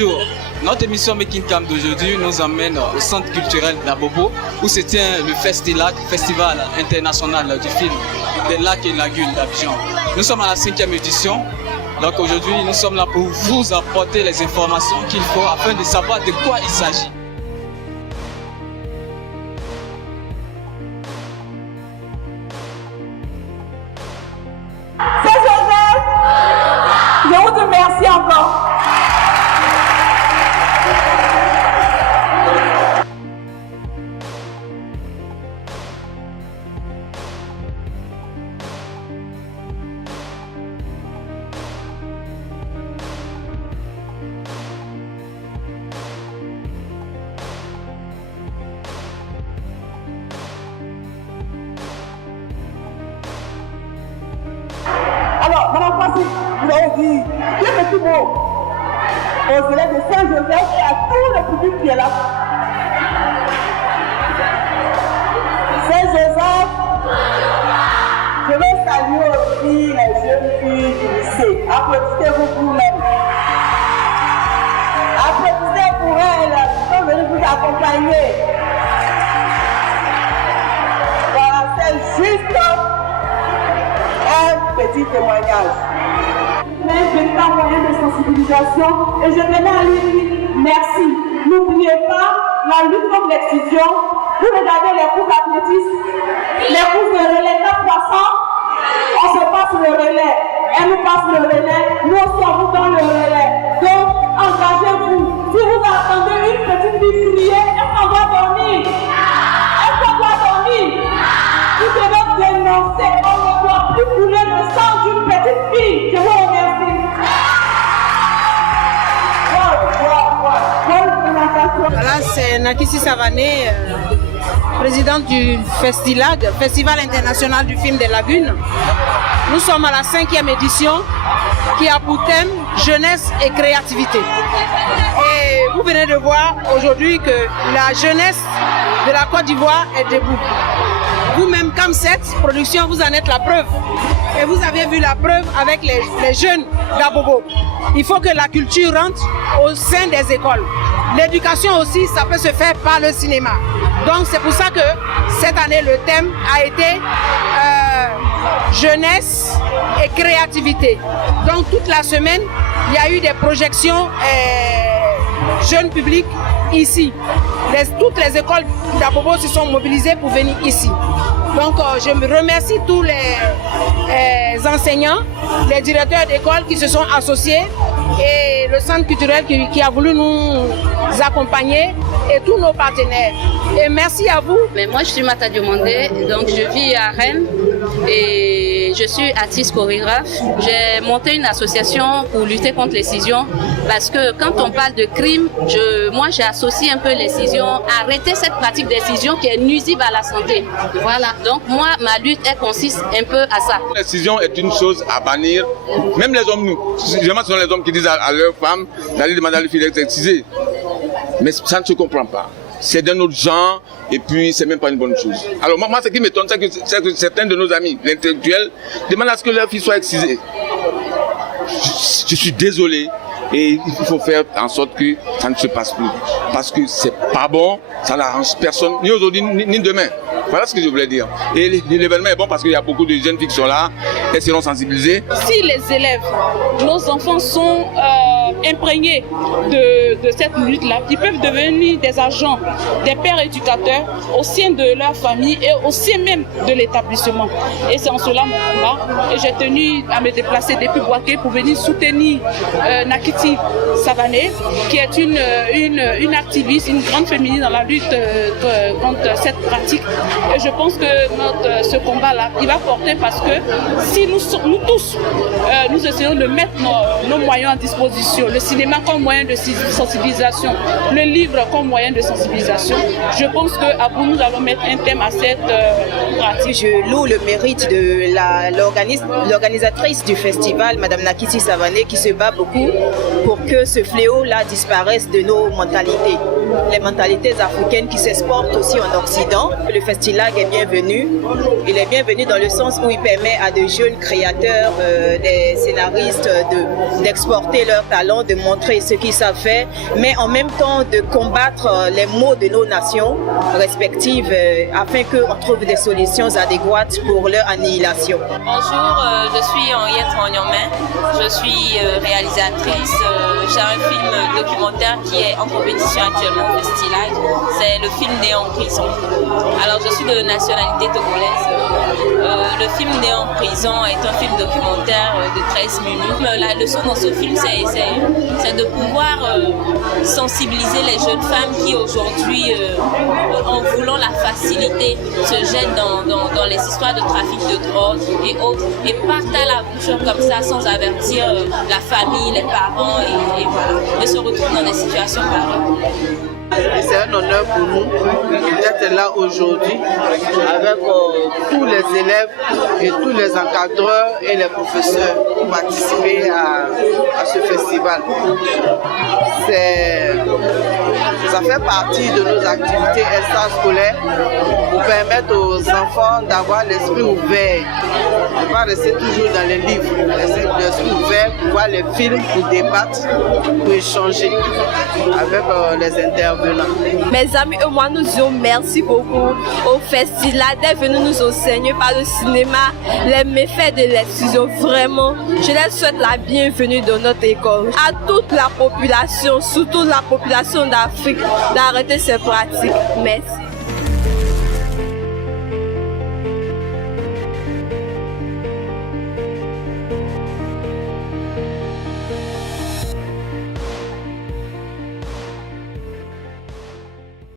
Bonjour, notre émission Making Camp d'aujourd'hui nous emmène au centre culturel d'Abobo où se tient le Festival international du film des lacs et lagunes d'Abidjan. Nous sommes à la 5e édition, donc aujourd'hui nous sommes là pour vous apporter les informations qu'il faut afin de savoir de quoi il s'agit. C'est Joseph, je vous remercie encore. Alors, Madame Passy, vous avez dit deux petits mots aux élèves de Saint-Joseph et à tout le public qui est là. Saint-Joseph, je vais saluer aussi les jeunes filles du lycée. Applaudissez-vous pour vous-même. Applaudissez pour elles qui sont venues vous accompagner. Voilà, c'est juste un petit témoignage. C'est un véritable moyen de sensibilisation et je tenais à lui dire merci. N'oubliez pas la lutte contre l'exclusion. Vous regardez les courses d'athlétisme, les courses de relais 4x100, on se passe le relais. Elle nous passe le relais, nous aussi on vous donne le relais. Donc engagez-vous. Si vous entendez une petite fille crier, est-ce qu'on doit dormir? Est-ce qu'on doit dormir? Vous devez dénoncer, on ne doit plus couler le sang d'une petite fille. Je vous remercie. Voilà, c'est Nakissi Savané, présidente du Festival international du film des lagunes. Nous sommes à la 5e édition qui a pour thème jeunesse et créativité. Et vous venez de voir aujourd'hui que la jeunesse de la Côte d'Ivoire est debout. Vous-même, comme cette production, vous en êtes la preuve. Et vous avez vu la preuve avec les jeunes d'Abobo. Il faut que la culture rentre au sein des écoles. L'éducation aussi, ça peut se faire par le cinéma. Donc c'est pour ça que cette année, le thème a été jeunesse et créativité. Donc toute la semaine, il y a eu des projections jeunes publics ici. Toutes les écoles d'Abobo se sont mobilisées pour venir ici. Donc je me remercie tous les enseignants, les directeurs d'école qui se sont associés et le centre culturel qui a voulu nous accompagner et tous nos partenaires. Et merci à vous. Mais moi je suis Mata Diomandé, donc je vis à Rennes et je suis artiste chorégraphe. J'ai monté une association pour lutter contre l'excision parce que quand on parle de crime, moi j'associe un peu l'excision, arrêter cette pratique d'excision qui est nuisible à la santé. Voilà, donc moi ma lutte elle consiste un peu à ça. L'excision est une chose à bannir, même les hommes nous. Généralement ce sont les hommes qui disent à leurs femmes d'aller demander à leur fille d'être excisée. Mais ça ne se comprend pas. C'est d'un autre genre et puis c'est même pas une bonne chose. Alors moi ce qui m'étonne, c'est que certains de nos amis, l'intellectuel, demandent à ce que leur fille soit excisée. Je suis désolé et il faut faire en sorte que ça ne se passe plus. Parce que c'est pas bon, ça n'arrange personne, ni aujourd'hui ni demain. Voilà ce que je voulais dire. Et l'événement est bon parce qu'il y a beaucoup de jeunes filles qui sont là, elles seront sensibilisées. Si les élèves, nos enfants sont imprégnés de cette lutte-là, ils peuvent devenir des agents, des pères éducateurs au sein de leur famille et au sein même de l'établissement. Et c'est en cela mon combat. Et j'ai tenu à me déplacer depuis Boaké pour venir soutenir Nakissi Savané, qui est une activiste, une grande féminine dans la lutte contre cette pratique. Et je pense que ce combat-là, il va porter parce que si nous tous, nous essayons de mettre nos moyens à disposition, le cinéma comme moyen de sensibilisation, le livre comme moyen de sensibilisation, je pense qu'à vous, nous allons mettre un thème à cette pratique. Je loue le mérite de l'organisatrice du festival, Madame Nakissi Savané, qui se bat beaucoup pour que ce fléau-là disparaisse de nos mentalités. les mentalités africaines qui s'exportent aussi en Occident. Le Festilag est bienvenu. Il est bienvenu dans le sens où il permet à de jeunes créateurs, des scénaristes d'exporter leurs talents, de montrer ce qu'ils savent faire, mais en même temps de combattre les maux de nos nations respectives afin qu'on trouve des solutions adéquates pour leur annihilation. Bonjour, je suis Henriette Rognomin, je suis réalisatrice. J'ai un film documentaire qui est en compétition actuellement au Festilag. C'est le film Né en prison. Alors je suis de nationalité togolaise. Le film Né en prison est un film documentaire de 13 minutes. La leçon dans ce film, c'est de pouvoir sensibiliser les jeunes femmes qui aujourd'hui, en voulant la facilité, se jettent dans les histoires de trafic de drogue et autres, et partent à l'aventure comme ça sans avertir la famille, les parents, et voilà, et se retrouvent dans des situations pareilles. C'est un honneur pour nous d'être là aujourd'hui avec tous les élèves et tous les encadreurs et les professeurs pour participer à ce festival. Ça fait partie de nos activités extrascolaires pour permettre aux enfants d'avoir l'esprit ouvert, de ne pas rester toujours dans les livres, l'esprit ouvert pour voir les films, pour débattre, pour échanger avec les intervenants. Mes amis et moi, nous disons merci beaucoup au Festilag d'être venu nous enseigner par le cinéma les méfaits de l'exclusion. Vraiment, je leur souhaite la bienvenue dans notre école. À toute la population, surtout la population d'Afrique, d'arrêter ces pratiques. Merci.